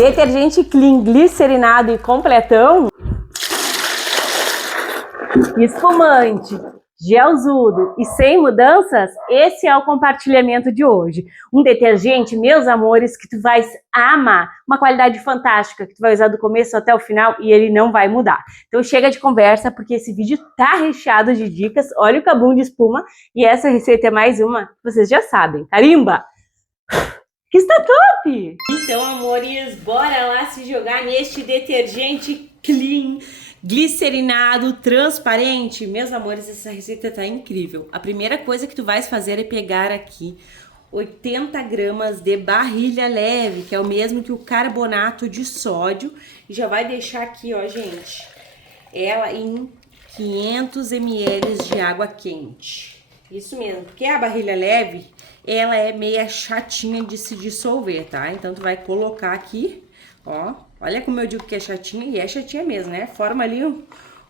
Detergente Clean, glicerinado e completão. Espumante, gelzudo e sem mudanças, esse é o compartilhamento de hoje. Um detergente, meus amores, que tu vais amar. Uma qualidade fantástica, que tu vai usar do começo até o final e ele não vai mudar. Então chega de conversa, porque esse vídeo tá recheado de dicas. Olha o cabum de espuma. E essa receita é mais uma que vocês já sabem. Carimba! Que está top! Então, amores, bora lá se jogar neste detergente Clean, glicerinado, transparente. Meus amores, essa receita tá incrível. A primeira coisa que tu vais fazer é pegar aqui 80 gramas de barrilha leve, que é o mesmo que o carbonato de sódio. E já vai deixar aqui, ó, gente, ela em 500 ml de água quente. Isso mesmo, porque a barrilha leve, ela é meia chatinha de se dissolver, tá? Então, tu vai colocar aqui, ó. Olha como eu digo que é chatinha, e é chatinha mesmo, né? Forma ali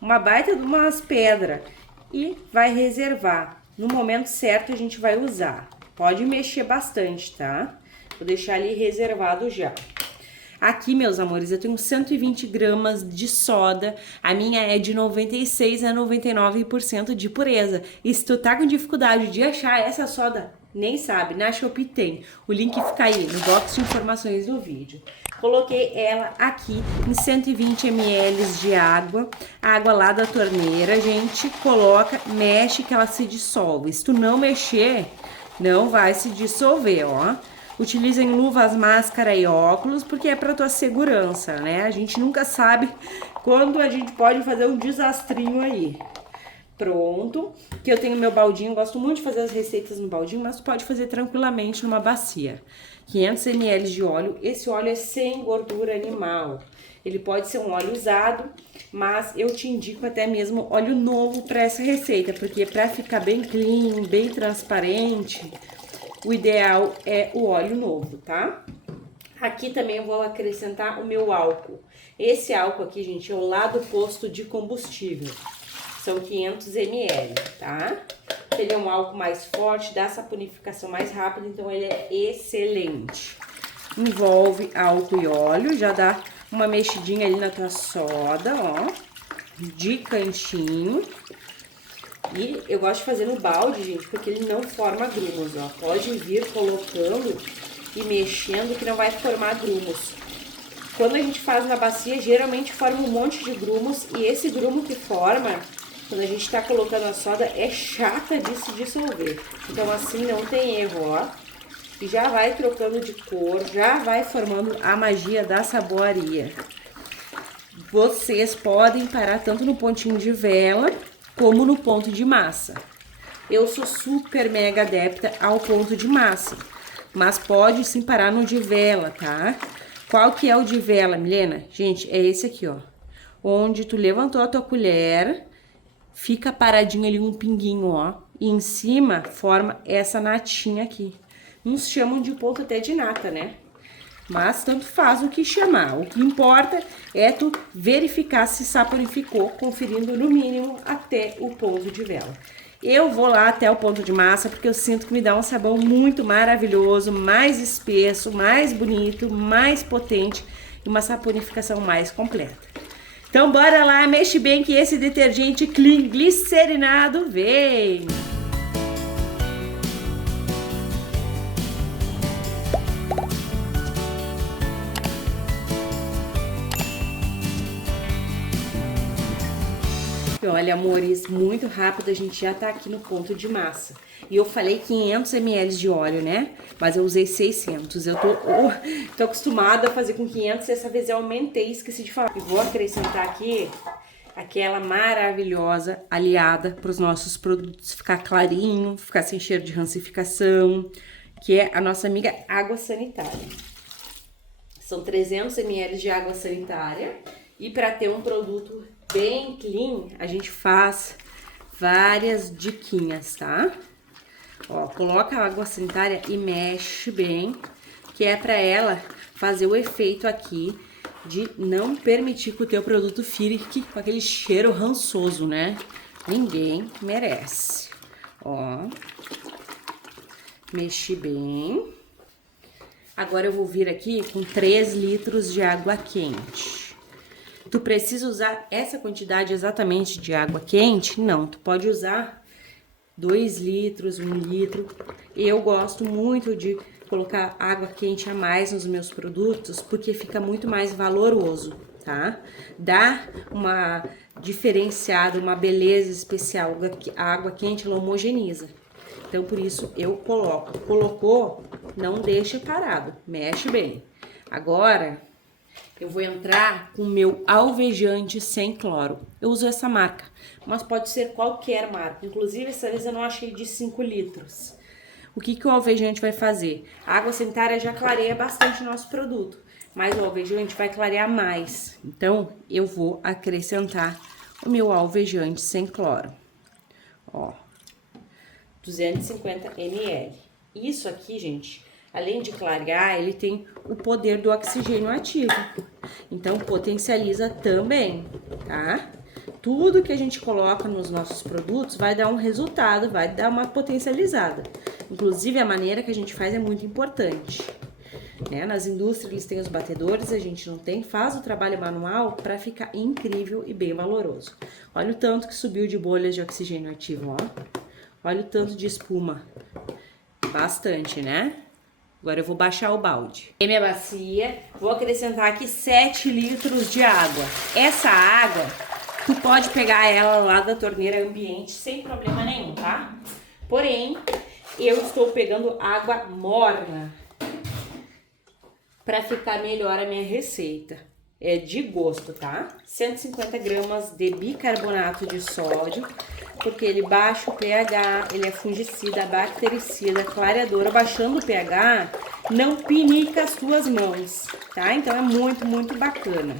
uma baita de umas pedras. E vai reservar. No momento certo, a gente vai usar. Pode mexer bastante, tá? Vou deixar ali reservado já. Aqui, meus amores, eu tenho 120 gramas de soda. A minha é de 96 a 99% de pureza. E se tu tá com dificuldade de achar essa soda, nem sabe, na Shopee tem. O link fica aí no box de informações do vídeo. Coloquei ela aqui em 120 ml de água. Água lá da torneira, gente. Coloca, mexe que ela se dissolve. Se tu não mexer, não vai se dissolver, ó. Utilizem luvas, máscara e óculos, porque é para tua segurança, né? A gente nunca sabe quando a gente pode fazer um desastrinho aí. Pronto, que eu tenho meu baldinho, gosto muito de fazer as receitas no baldinho, mas tu pode fazer tranquilamente numa bacia. 500 ml de óleo, esse óleo é sem gordura animal. Ele pode ser um óleo usado, mas eu te indico até mesmo óleo novo para essa receita, porque para ficar bem clean, bem transparente, o ideal é o óleo novo, tá? Aqui também eu vou acrescentar o meu álcool. Esse álcool aqui, gente, é o lá do posto de combustível. São 500 ml, tá? Ele é um álcool mais forte, dá saponificação mais rápida, então ele é excelente. Envolve álcool e óleo, já dá uma mexidinha ali na tua soda, ó, de cantinho. E eu gosto de fazer no balde, gente, porque ele não forma grumos, ó. Pode vir colocando e mexendo que não vai formar grumos. Quando a gente faz na bacia, geralmente forma um monte de grumos. E esse grumo que forma, quando a gente tá colocando a soda, é chata de se dissolver. Então assim não tem erro, ó. E já vai trocando de cor, já vai formando a magia da saboaria. Vocês podem parar tanto no pontinho de vela como no ponto de massa. Eu sou super mega adepta ao ponto de massa, mas pode sim parar no de vela, tá? Qual que é o de vela, Milena? Gente, é esse aqui, ó. Onde tu levantou a tua colher, fica paradinho ali um pinguinho, ó. E em cima forma essa natinha aqui. Uns chamam de ponto até de nata, né? Mas tanto faz o que chamar. O que importa é tu verificar se saponificou, conferindo no mínimo até o ponto de vela. Eu vou lá até o ponto de massa porque eu sinto que me dá um sabão muito maravilhoso, mais espesso, mais bonito, mais potente e uma saponificação mais completa. Então bora lá, mexe bem que esse detergente Clean glicerinado vem! Olha, amores, muito rápido, a gente já tá aqui no ponto de massa. E eu falei 500 ml de óleo, né? Mas eu usei 600. Eu tô acostumada a fazer com 500 e essa vez eu aumentei, esqueci de falar. E vou acrescentar aqui aquela maravilhosa aliada para os nossos produtos ficar clarinho, ficar sem cheiro de rancificação, que é a nossa amiga água sanitária. São 300 ml de água sanitária e para ter um produto bem clean, a gente faz várias diquinhas, tá? Ó, coloca a água sanitária e mexe bem, que é pra ela fazer o efeito aqui de não permitir que o teu produto fique com aquele cheiro rançoso, né? Ninguém merece. Ó, mexi bem. Agora eu vou vir aqui com 3 litros de água quente. Tu precisa usar essa quantidade exatamente de água quente? Não, tu pode usar 2 litros, 1 litro. Eu gosto muito de colocar água quente a mais nos meus produtos, porque fica muito mais valoroso, tá? Dá uma diferenciada, uma beleza especial. A água quente, ela homogeneiza. Então, por isso, eu coloco. Colocou, não deixa parado, mexe bem. Agora, eu vou entrar com o meu alvejante sem cloro. Eu uso essa marca, mas pode ser qualquer marca. Inclusive, essa vez eu não achei de 5 litros. O que o alvejante vai fazer? A água sanitária já clareia bastante o nosso produto, mas o alvejante vai clarear mais. Então, eu vou acrescentar o meu alvejante sem cloro. Ó, 250 ml. Isso aqui, gente, além de clarear, ele tem o poder do oxigênio ativo. Então, potencializa também, tá? Tudo que a gente coloca nos nossos produtos vai dar um resultado, vai dar uma potencializada. Inclusive, a maneira que a gente faz é muito importante, né? Nas indústrias, eles têm os batedores, a gente não tem. Faz o trabalho manual para ficar incrível e bem valoroso. Olha o tanto que subiu de bolhas de oxigênio ativo, ó. Olha o tanto de espuma. Bastante, né? Agora eu vou baixar o balde. E minha bacia, vou acrescentar aqui 7 litros de água. Essa água, tu pode pegar ela lá da torneira ambiente sem problema nenhum, tá? Porém, eu estou pegando água morna para ficar melhor a minha receita. É de gosto, tá? 150 gramas de bicarbonato de sódio, porque ele baixa o pH, ele é fungicida, bactericida, clareador. Baixando o pH, não pinica as tuas mãos, tá? Então é muito, muito bacana.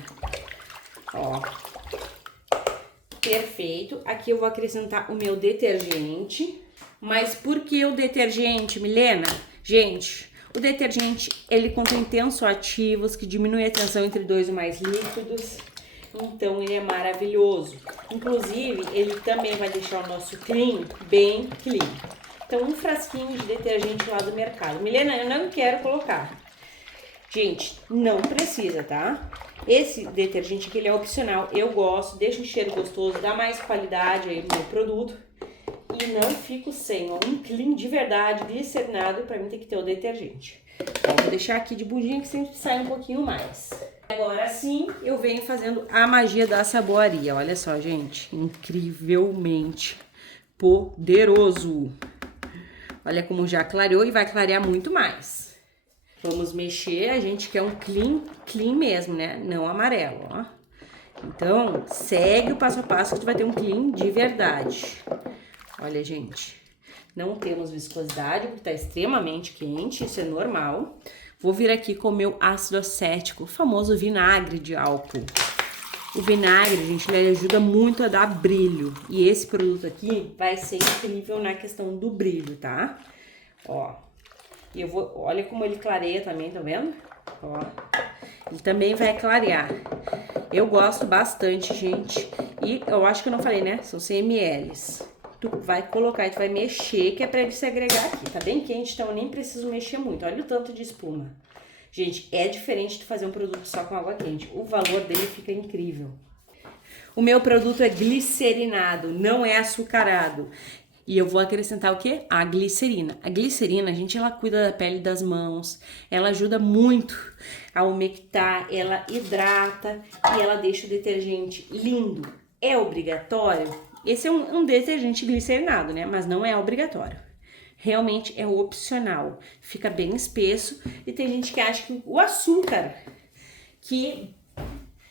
Ó, perfeito. Aqui eu vou acrescentar o meu detergente. Mas por que o detergente, Milena? Gente, o detergente, ele contém tensoativos que diminuem a tensão entre 2 ou mais líquidos. Então, ele é maravilhoso. Inclusive, ele também vai deixar o nosso clean bem clean. Então, um frasquinho de detergente lá do mercado. Milena, eu não quero colocar. Gente, não precisa, tá? Esse detergente aqui, ele é opcional. Eu gosto, deixa um cheiro gostoso, dá mais qualidade aí no meu produto. E não fico sem, ó, um clean de verdade, glicerinado, pra mim tem que ter o detergente. Ó, vou deixar aqui de budinha que sempre sai um pouquinho mais. Agora sim, eu venho fazendo a magia da saboaria. Olha só, gente, incrivelmente poderoso. Olha como já clareou e vai clarear muito mais. Vamos mexer, a gente quer um clean mesmo, né? Não amarelo, ó. Então, segue o passo a passo que tu vai ter um clean de verdade. Olha, gente, não temos viscosidade porque tá extremamente quente, isso é normal. Vou vir aqui com o meu ácido acético, o famoso vinagre de álcool. O vinagre, gente, ele ajuda muito a dar brilho. E esse produto aqui vai ser incrível na questão do brilho, tá? Ó, e eu vou, olha como ele clareia também, tá vendo? Ó, ele também vai clarear. Eu gosto bastante, gente. E eu acho que eu não falei, né? São 100 ml. Tu vai colocar e tu vai mexer, que é pra ele se agregar aqui. Tá bem quente, então eu nem preciso mexer muito. Olha o tanto de espuma. Gente, é diferente de fazer um produto só com água quente. O valor dele fica incrível. O meu produto é glicerinado, não é açucarado. E eu vou acrescentar o quê? A glicerina. A glicerina, gente, ela cuida da pele das mãos. Ela ajuda muito a umectar, ela hidrata e ela deixa o detergente lindo. É obrigatório? Esse é um detergente glicerinado, né? Mas não é obrigatório. Realmente é opcional. Fica bem espesso. E tem gente que acha que o açúcar que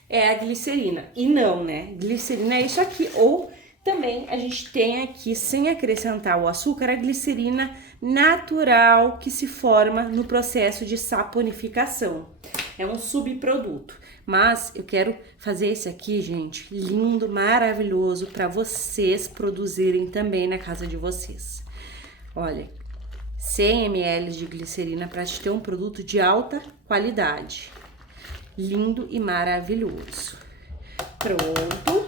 é a glicerina. E não, né? Glicerina é isso aqui. Ou também a gente tem aqui, sem acrescentar o açúcar, a glicerina natural que se forma no processo de saponificação. É um subproduto. Mas eu quero fazer esse aqui, gente, lindo, maravilhoso, para vocês produzirem também na casa de vocês. Olha, 100 ml de glicerina para te ter um produto de alta qualidade. Lindo e maravilhoso. Pronto.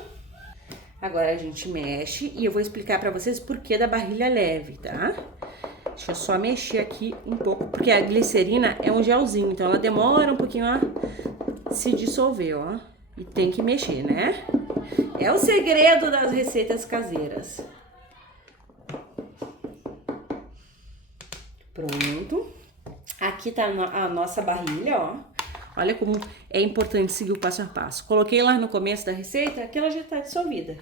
Agora a gente mexe e eu vou explicar para vocês por que da barrilha leve, tá? Deixa eu só mexer aqui um pouco, porque a glicerina é um gelzinho, então ela demora um pouquinho a se dissolver, ó. E tem que mexer, né? É o segredo das receitas caseiras. Pronto. Aqui tá a nossa barrilha, ó. Olha como é importante seguir o passo a passo. Coloquei lá no começo da receita, aqui ela já tá dissolvida.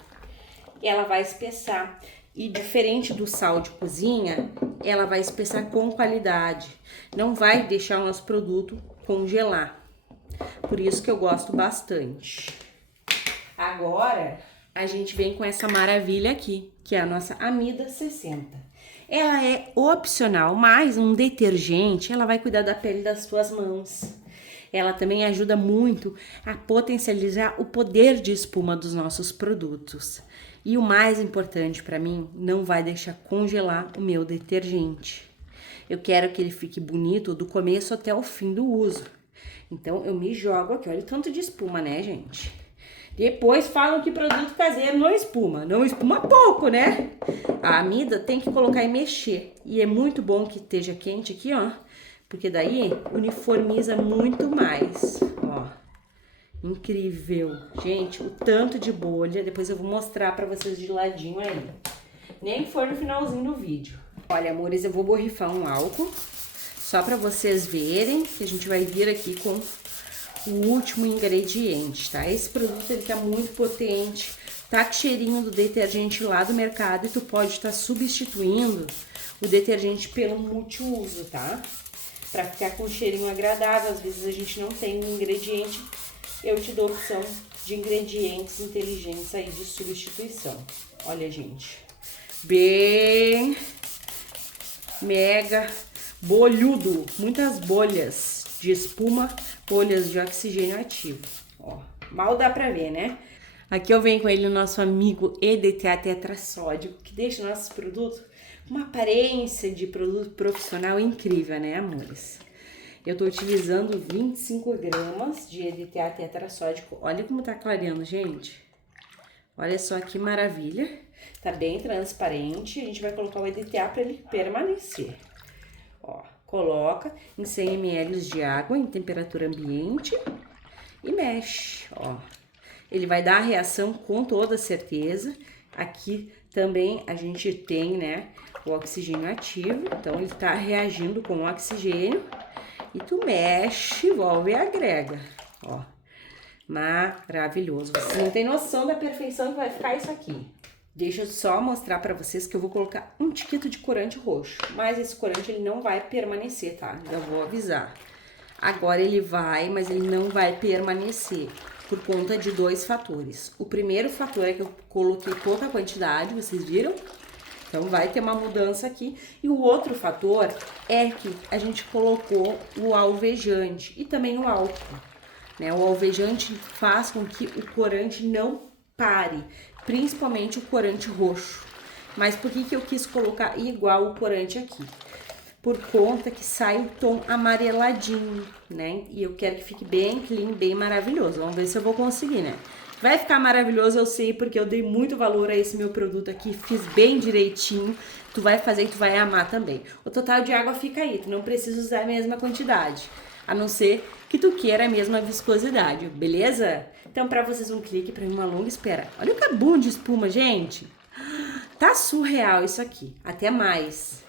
Ela vai espessar. E diferente do sal de cozinha, ela vai espessar com qualidade. Não vai deixar o nosso produto congelar. Por isso que eu gosto bastante. Agora, a gente vem com essa maravilha aqui, que é a nossa Amida 60. Ela é opcional, mas um detergente, ela vai cuidar da pele das suas mãos. Ela também ajuda muito a potencializar o poder de espuma dos nossos produtos. E o mais importante para mim, não vai deixar congelar o meu detergente. Eu quero que ele fique bonito do começo até o fim do uso. Então eu me jogo aqui, olha o tanto de espuma, né, gente? Depois falam que produto caseiro não espuma. Não espuma pouco, né? A amida tem que colocar e mexer. E é muito bom que esteja quente aqui, ó. Porque daí uniformiza muito mais, ó. Incrível. Gente, o tanto de bolha. Depois eu vou mostrar pra vocês de ladinho aí. Nem for no finalzinho do vídeo. Olha, amores, eu vou borrifar um álcool. Só pra vocês verem que a gente vai vir aqui com o último ingrediente, tá? Esse produto, ele tá muito potente. Tá com cheirinho do detergente lá do mercado e tu pode estar substituindo o detergente pelo multiuso, tá? Pra ficar com um cheirinho agradável. Às vezes a gente não tem um ingrediente, eu te dou opção de ingredientes inteligentes aí de substituição. Olha, gente, bem mega bolhudo, muitas bolhas de espuma, bolhas de oxigênio ativo. Ó, mal dá pra ver, né? Aqui eu venho com ele o nosso amigo EDTA tetrassódico, que deixa nossos produtos uma aparência de produto profissional incrível, né, amores? Eu tô utilizando 25 gramas de EDTA tetrassódico. Olha como tá clareando, gente. Olha só que maravilha. Tá bem transparente. A gente vai colocar o EDTA para ele permanecer. Ó, coloca em 100 ml de água em temperatura ambiente e mexe, ó. Ele vai dar a reação com toda certeza. Aqui também a gente tem, né, o oxigênio ativo. Então, ele tá reagindo com o oxigênio. E tu mexe, volve e agrega, ó. Maravilhoso. Vocês não tem noção da perfeição que vai ficar isso aqui. Deixa eu só mostrar pra vocês que eu vou colocar um tiquito de corante roxo. Mas esse corante, ele não vai permanecer, tá? Já vou avisar. Agora ele vai, mas ele não vai permanecer por conta de dois fatores. O primeiro fator é que eu coloquei pouca quantidade, vocês viram? Então, vai ter uma mudança aqui. E o outro fator é que a gente colocou o alvejante e também o álcool, né? O alvejante faz com que o corante não pare, principalmente o corante roxo. Mas por que eu quis colocar igual o corante aqui? Por conta que sai o tom amareladinho, né? E eu quero que fique bem clean, bem maravilhoso. Vamos ver se eu vou conseguir, né? Vai ficar maravilhoso, eu sei, porque eu dei muito valor a esse meu produto aqui, fiz bem direitinho. Tu vai fazer e tu vai amar também. O total de água fica aí, tu não precisa usar a mesma quantidade, a não ser que tu queira a mesma viscosidade, beleza? Então, pra vocês um clique, pra mim uma longa espera. Olha o cabum de espuma, gente. Tá surreal isso aqui. Até mais.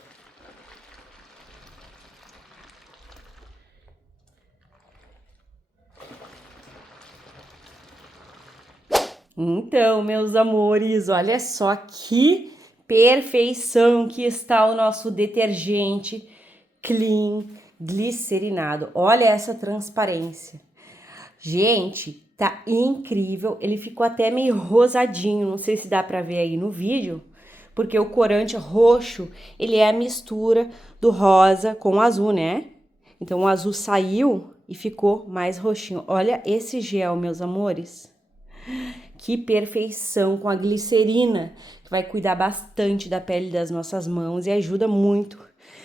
Então, meus amores, olha só que perfeição que está o nosso detergente clean glicerinado. Olha essa transparência. Gente, tá incrível. Ele ficou até meio rosadinho, não sei se dá pra ver aí no vídeo, porque o corante roxo, ele é a mistura do rosa com o azul, né? Então, o azul saiu e ficou mais roxinho. Olha esse gel, meus amores. Que perfeição com a glicerina, que vai cuidar bastante da pele das nossas mãos e ajuda muito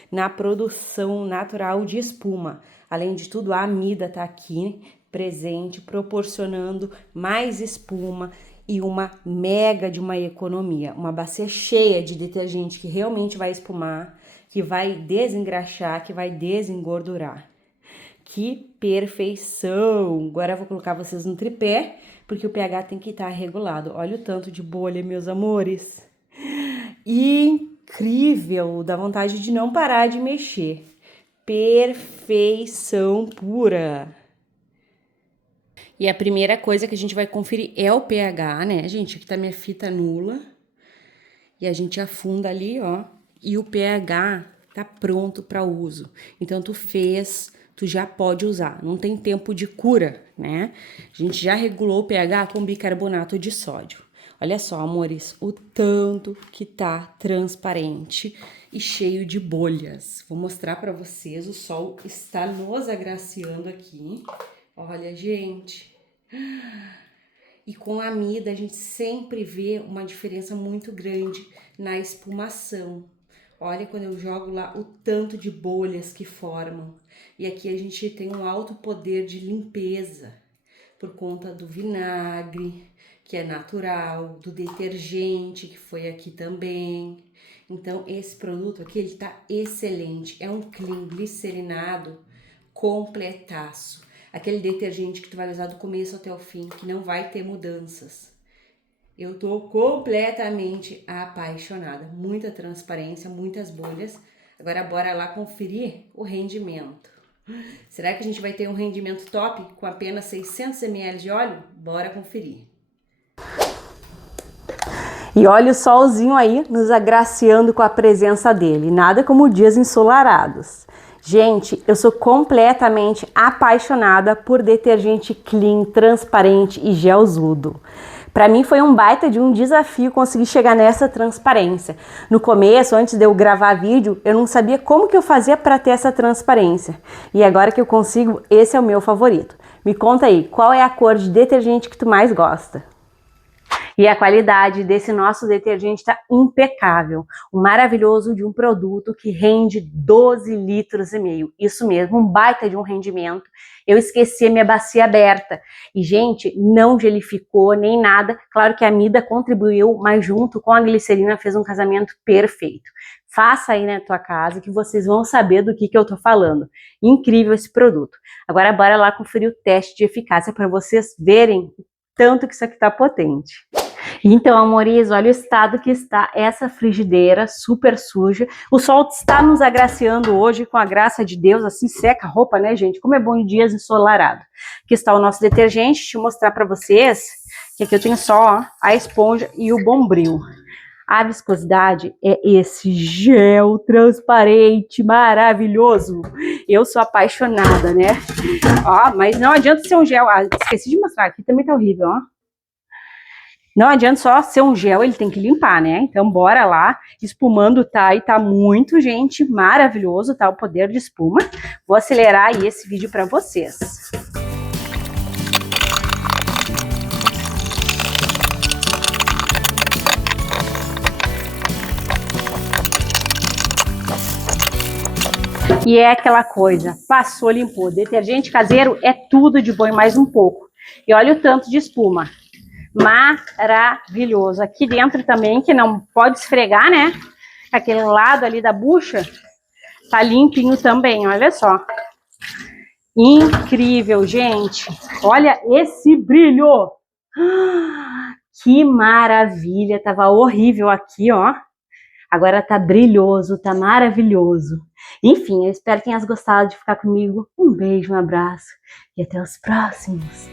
na produção natural de espuma. Além de tudo, a amida tá aqui presente, proporcionando mais espuma e uma mega de uma economia. Uma bacia cheia de detergente que realmente vai espumar, que vai desengraxar, que vai desengordurar. Que perfeição! Agora eu vou colocar vocês no tripé, porque o pH tem que estar regulado. Olha o tanto de bolha, meus amores. Incrível! Dá vontade de não parar de mexer. Perfeição pura! E a primeira coisa que a gente vai conferir é o pH, né, gente? Aqui tá minha fita nula. E a gente afunda ali, ó. E o pH tá pronto para uso. Então, tu já pode usar. Não tem tempo de cura, né? A gente já regulou o pH com bicarbonato de sódio. Olha só, amores, o tanto que tá transparente e cheio de bolhas. Vou mostrar para vocês, o sol está nos agraciando aqui. Olha, gente. E com a amida a gente sempre vê uma diferença muito grande na espumação. Olha quando eu jogo lá o tanto de bolhas que formam. E aqui a gente tem um alto poder de limpeza por conta do vinagre, que é natural, do detergente, que foi aqui também. Então esse produto aqui, ele tá excelente. É um clean glicerinado completaço. Aquele detergente que tu vai usar do começo até o fim, que não vai ter mudanças. Eu tô completamente apaixonada. Muita transparência, muitas bolhas. Agora bora lá conferir o rendimento. Será que a gente vai ter um rendimento top com apenas 600 ml de óleo? Bora conferir. E olha o solzinho aí nos agraciando com a presença dele. Nada como dias ensolarados. Gente, eu sou completamente apaixonada por detergente clean, transparente e gelzudo. Para mim foi um baita de um desafio conseguir chegar nessa transparência. No começo, antes de eu gravar vídeo, eu não sabia como que eu fazia para ter essa transparência. E agora que eu consigo, esse é o meu favorito. Me conta aí, qual é a cor de detergente que tu mais gosta? E a qualidade desse nosso detergente está impecável. Um maravilhoso de um produto que rende 12 litros e meio. Isso mesmo, um baita de um rendimento. Eu esqueci a minha bacia aberta. E, gente, não gelificou nem nada. Claro que a amida contribuiu, mas junto com a glicerina fez um casamento perfeito. Faça aí na tua casa que vocês vão saber do que eu tô falando. Incrível esse produto. Agora bora lá conferir o teste de eficácia para vocês verem tanto que isso aqui tá potente. Então, amores, olha o estado que está essa frigideira super suja. O sol está nos agraciando hoje, com a graça de Deus, assim seca a roupa, né, gente? Como é bom em dias ensolarados. Aqui está o nosso detergente, deixa eu mostrar para vocês, que aqui eu tenho só a esponja e o Bombril. A viscosidade é esse gel transparente maravilhoso. Eu sou apaixonada, né? Ó, mas não adianta ser um gel. Ah, esqueci de mostrar, aqui também tá horrível, ó. Não adianta só ser um gel, ele tem que limpar, né? Então, bora lá. Espumando tá, e tá muito, gente, maravilhoso, tá? O poder de espuma. Vou acelerar aí esse vídeo para vocês. E é aquela coisa, passou, limpou. Detergente caseiro é tudo de bom e mais um pouco. E olha o tanto de espuma. Maravilhoso. Aqui dentro também, que não pode esfregar, né? Aquele lado ali da bucha, tá limpinho também, olha só. Incrível, gente. Olha esse brilho. Que maravilha. Tava horrível aqui, ó. Agora tá brilhoso, tá maravilhoso. Enfim, eu espero que tenhas gostado de ficar comigo. Um beijo, um abraço e até os próximos.